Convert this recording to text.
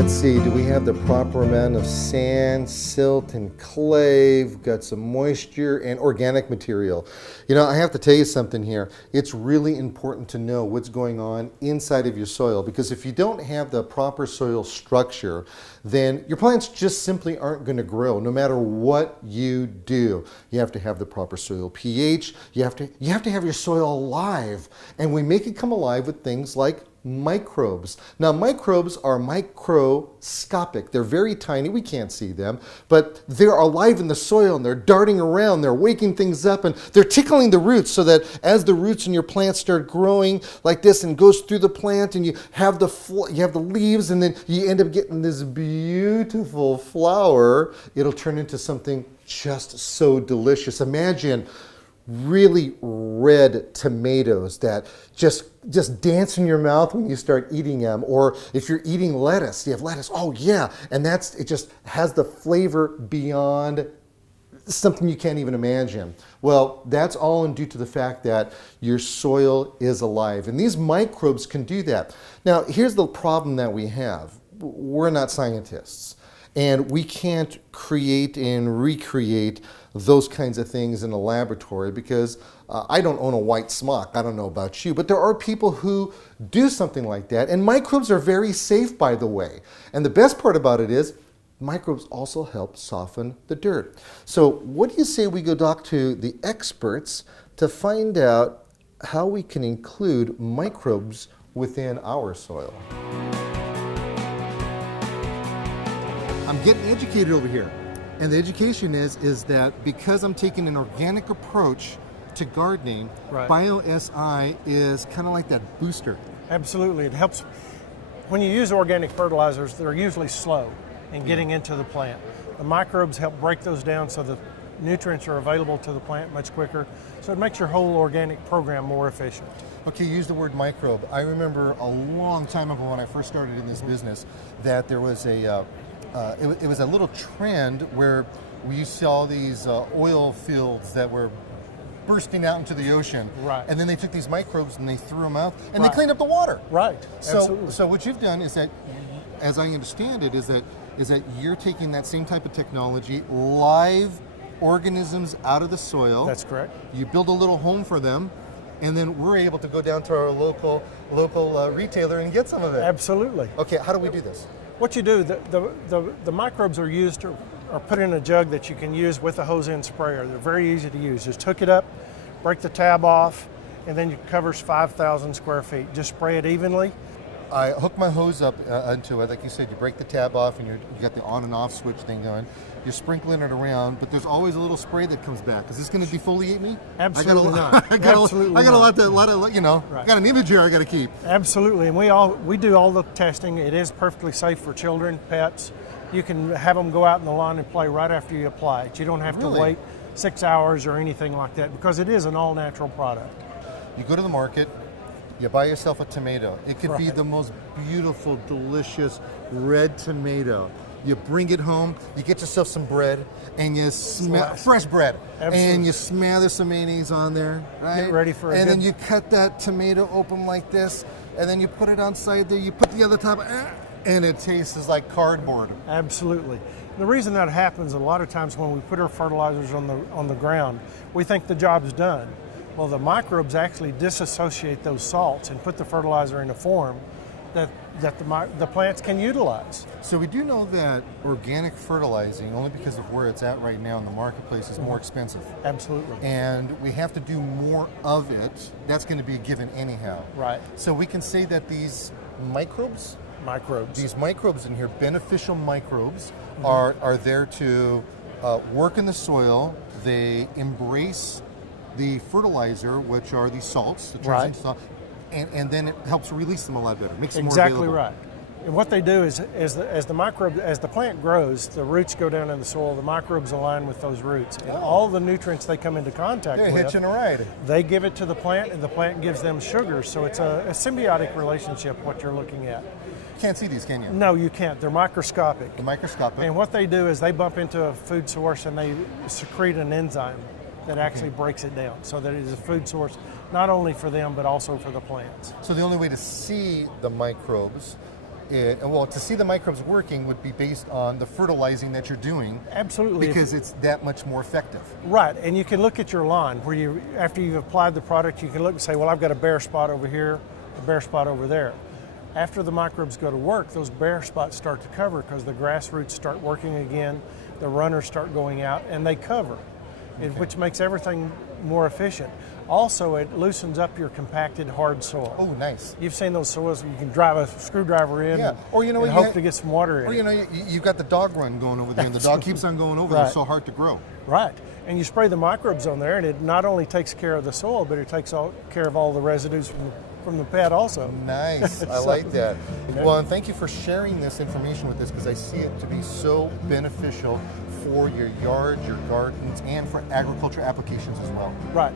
Let's see, do we have the proper amount of sand, silt, and clay? We've got some moisture and organic material. You know, I have to tell you something here. It's really important to know what's going on inside of your soil, because if you don't have the proper soil structure, then your plants just simply aren't going to grow no matter what you do. You have to have the proper soil pH. You have to have your soil alive, and we make it come alive with things like microbes. Now, microbes are microscopic. They're very tiny. We can't see them, but they're alive in the soil and they're darting around. They're waking things up and they're tickling the roots, so that as the roots in your plant start growing like this and goes through the plant, and you have the leaves, and then you end up getting this beautiful flower, it'll turn into something just so delicious. Imagine really red tomatoes that just dance in your mouth when you start eating them. Or if you're eating lettuce, you have lettuce, oh yeah, and it just has the flavor beyond something you can't even imagine. Well, that's all due to the fact that your soil is alive, and these microbes can do that. Now, here's the problem that we have. We're not scientists, and we can't create and recreate those kinds of things in a laboratory, because I don't own a white smock. I don't know about you, but there are people who do something like that, and microbes are very safe, by the way. And the best part about it is microbes also help soften the dirt. So what do you say we go talk to the experts to find out how we can include microbes within our soil? I'm getting educated over here. And the education is that because I'm taking an organic approach to gardening, right, Bio-S.I is kind of like that booster. Absolutely. It helps. When you use organic fertilizers, they're usually slow in getting into the plant. The microbes help break those down so the nutrients are available to the plant much quicker. So it makes your whole organic program more efficient. Okay, you used the word microbe. I remember a long time ago when I first started in this business that there was it was a little trend where we saw these oil fields that were bursting out into the ocean. Right. And then they took these microbes and they threw them out, and they cleaned up the water. Right. So what you've done is that, as I understand it, is that you're taking that same type of technology, live organisms out of the soil. That's correct. You build a little home for them, and then we're able to go down to our local retailer and get some of it. Absolutely. Okay, how do we do this? What you do, the microbes are used are put in a jug that you can use with a hose end sprayer. They're very easy to use. Just hook it up, break the tab off, and then it covers 5,000 square feet. Just spray it evenly. I hook my hose up into it. Like you said, you break the tab off and you got the on and off switch thing going. You're sprinkling it around, but there's always a little spray that comes back. Is this going to defoliate me? Absolutely not. I got a lot of, you know, right. I got an image here I got to keep. Absolutely, and we do all the testing. It is perfectly safe for children, pets. You can have them go out in the lawn and play right after you apply it. You don't have to wait 6 hours or anything like that, because it is an all-natural product. You go to the market, you buy yourself a tomato. It could be the most beautiful, delicious red tomato. You bring it home, you get yourself some bread, and you fresh bread. Absolutely. And you smother some mayonnaise on there, right? Get ready for then you cut that tomato open like this, and then you put it on side there, you put the other top, and it tastes like cardboard. Absolutely. The reason that happens a lot of times when we put our fertilizers on the ground, we think the job's done. Well, the microbes actually disassociate those salts and put the fertilizer in a form that the plants can utilize. So we do know that organic fertilizing, only because of where it's at right now in the marketplace, is more expensive. Absolutely. And we have to do more of it. That's going to be a given anyhow. Right. So we can say that these microbes in here, beneficial microbes, are there to work in the soil. They embrace the fertilizer, which are these salts, the right. salt, and then it helps release them a lot better. Makes them exactly more right. And what they do is, as the plant grows, the roots go down in the soil. The microbes align with those roots, and all the nutrients they come into contact with, hitching a ride. They give it to the plant, and the plant gives them sugar. So it's a symbiotic relationship. What you're looking at. You can't see these, can you? No, you can't. They're microscopic. They're microscopic. And what they do is they bump into a food source and they secrete an enzyme that actually breaks it down, so that it is a food source not only for them but also for the plants. So the only way to see the microbes well, to see the microbes working would be based on the fertilizing that you're doing. Absolutely. Because it's that much more effective. Right, and you can look at your lawn where you, after you've applied the product, you can look and say, well, I've got a bare spot over here, a bare spot over there. After the microbes go to work, those bare spots start to cover because the grass roots start working again, the runners start going out, and they cover, which makes everything more efficient. Also, it loosens up your compacted hard soil. Oh, nice. You've seen those soils you can drive a screwdriver in or you know, and hope to get some water in. Or you know, you've got the dog run going over there, and the dog keeps on going over. They're so hard to grow. Right, and you spray the microbes on there, and it not only takes care of the soil, but it takes care of all the residues from the pet also. Nice, I like that. Well, and thank you for sharing this information with us, because I see it to be so beneficial for your yard, your gardens, and for agriculture applications as well. Right.